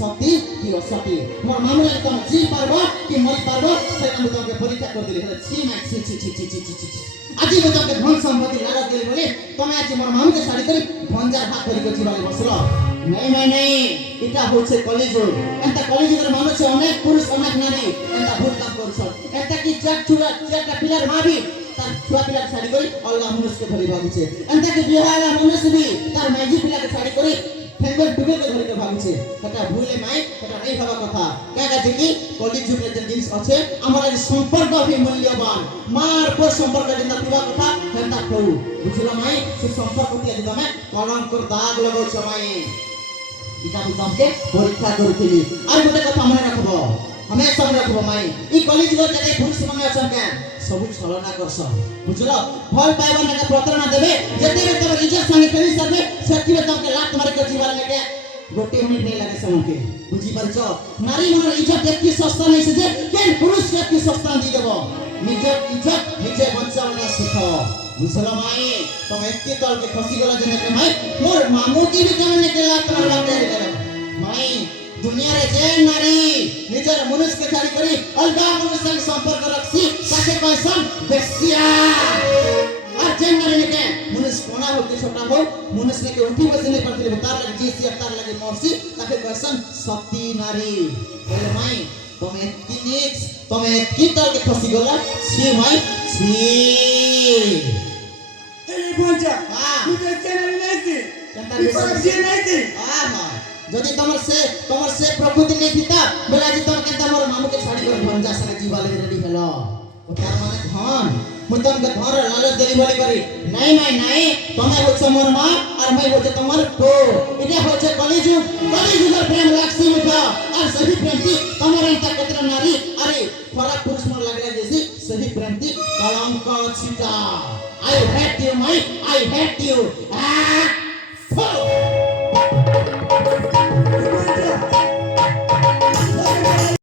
सती कि असती मोर मामूले तुम जी पारबो कि मरी पारबो सेटा मु तुमके परीक्षा कर देली हेले छी माई छी छी छी छी छी छी छी आज मु तुमके धन संपत्ति लागत देली बोले तुम आज मोर मामू के साड़ी करी भंजार हाथ करी के जीवाले बसलो नहीं इटा होछे कलिजुग एंता कलिजुगर मानुष अनेक पुरुष अनेक नारी एंता भूल काम करछ एंता कि चारटा पिलार माबी तार छुआ पिला के साड़ी करी अलगा मनुष्य के धरी भागुछे एंता कि बिहारा मनुष्य भी तार माइजी पिला के साड़ी करी फेंगल डुबे के धरी के भागुछे कटा भूले माई कटा नहीं हवा कथा क्या कहते कि कलिजुग रे जिनिस अछि हमरा संपर्क भी मूल्यवान मार को संपर्क जिंदा पिवा कथा एंता कहू बुझला माई से संपर्क के यदि तमे कलंकर दाग लगौ छ माई इटा भी तुमके परीक्षा करूथिली और गोटे कथा मन रखबो हमेशा मन रखबो माई ई कलिजुग जते पुरुष माने अछन के सब छलना करस बुझलो फल पाइबा ने प्रतारणा देबे जते बे तोर इज्जत संगे खेली सकबे सेति बे तुमके लात मार के जीवन लेके गोटे मिनिट नहीं लागे समके बुझी परछो नारी मन इज्जत देखि सस्ता नहीं से जे केन पुरुष के सस्ता दी देबो निजर इज्जत निजे बचावना सिखो बुझलो माई तुम एत्ते तल के खसी गला जने के माई मोर मामू की भी कमने के लात मार के माई दुनिया रे जे नारी निजर मनुष्य के छाड़ी करी अलगा मनुष्य संग संपर्क रखसी ताके कैसन बेसिया और जे नारी के मनुष्य कोना होते छोटा हो मनुष्य के उठी बसने करते तार लगे जीसी अवतार लगे मौसी ताके कैसन सती नारी बोले माई तुम एत्ती तल के खसी गला छी माई छी ए भंजा तुझे चैनल नहीं थी पर जे नहीं थी हां যদি তোমার সে প্রকৃতি নেই থিতা বেলা জি তোর কেনতা মোর মামু কে ছাড়ি করে ভঞ্জা সারা জীবালে রেডি হলো ও তার মানে ধন মু তোমাকে ধর লালচ দেলি বলি করি নাই তুমি হচ্ছে মোর মা আর মই হচ্ছে তোমার তো এটা হচ্ছে কলিযুগের প্রেম লাগছি মুখা আর সহি প্রেমটি তোমার এত কতরা নারী আরে খরাক পুরুষ মোর লাগলা যেছি সহি প্রেমটি কলঙ্ক ছিটা I hate you, mate. I hate you.